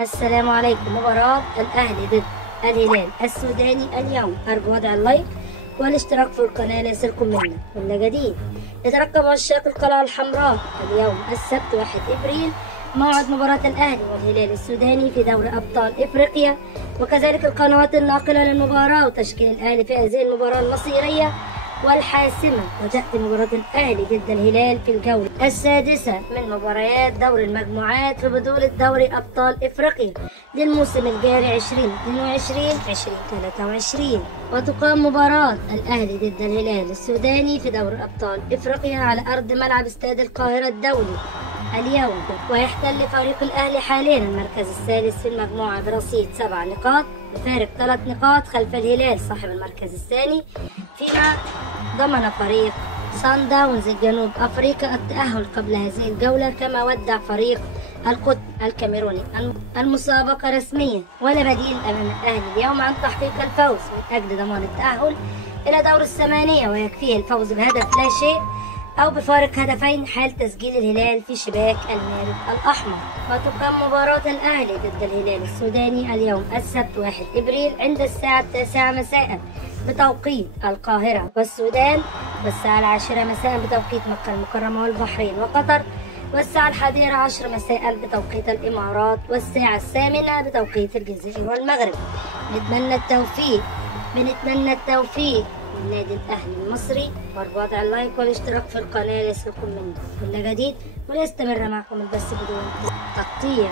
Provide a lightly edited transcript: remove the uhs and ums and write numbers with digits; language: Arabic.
السلام عليكم. مباراة الأهلي ضد الهلال السوداني اليوم. أرجو وضع اللايك والاشتراك في القناة ليصلكم منا كل جديد. يترقب عشاق القلعة الحمراء اليوم السبت 1 إبريل موعد مباراة الأهلي والهلال السوداني في دوري أبطال إفريقيا، وكذلك القنوات الناقلة للمباراة وتشكيل الأهلي في هذه المباراة المصيرية والحاسمة. وتأتي مباراة الأهلي ضد الهلال في الجولة السادسة من مباريات دور المجموعات في بطولة دوري أبطال إفريقيا للموسم الجاري 2022-2023. وتقام مباراة الأهلي ضد الهلال السوداني في دوري أبطال إفريقيا على أرض ملعب استاد القاهرة الدولي اليوم. ويحتل فريق الأهلي حاليا المركز الثالث في المجموعة برصيد 7 نقاط بفارق 3 نقاط خلف الهلال صاحب المركز الثاني، فيما ضمن فريق صن داونز الجنوب أفريقيا التأهل قبل هذه الجولة، كما ودع فريق القطب الكاميروني المسابقة رسميا، ولا بديل أمام الأهلي اليوم عن تحقيق الفوز من أجل ضمان التأهل إلى دور الثمانية، ويكفيه الفوز بهدف لا شيء أو بفارق هدفين حال تسجيل الهلال في شباك المارد الأحمر. وتقام مباراة الأهلي ضد الهلال السوداني اليوم السبت 1 إبريل عند الساعة 9 مساء بتوقيت القاهرة والسودان، والساعة 10 مساء بتوقيت مكة المكرمة والبحرين وقطر، والساعة 11 مساء بتوقيت الإمارات، والساعة 8 بتوقيت الجزائر والمغرب. بنتمنى التوفيق للنادي الأهلي المصري، وضع اللايك والاشتراك في القناة ليصلكم مني كل جديد، وليستمر معكم البث بدون تقطيع.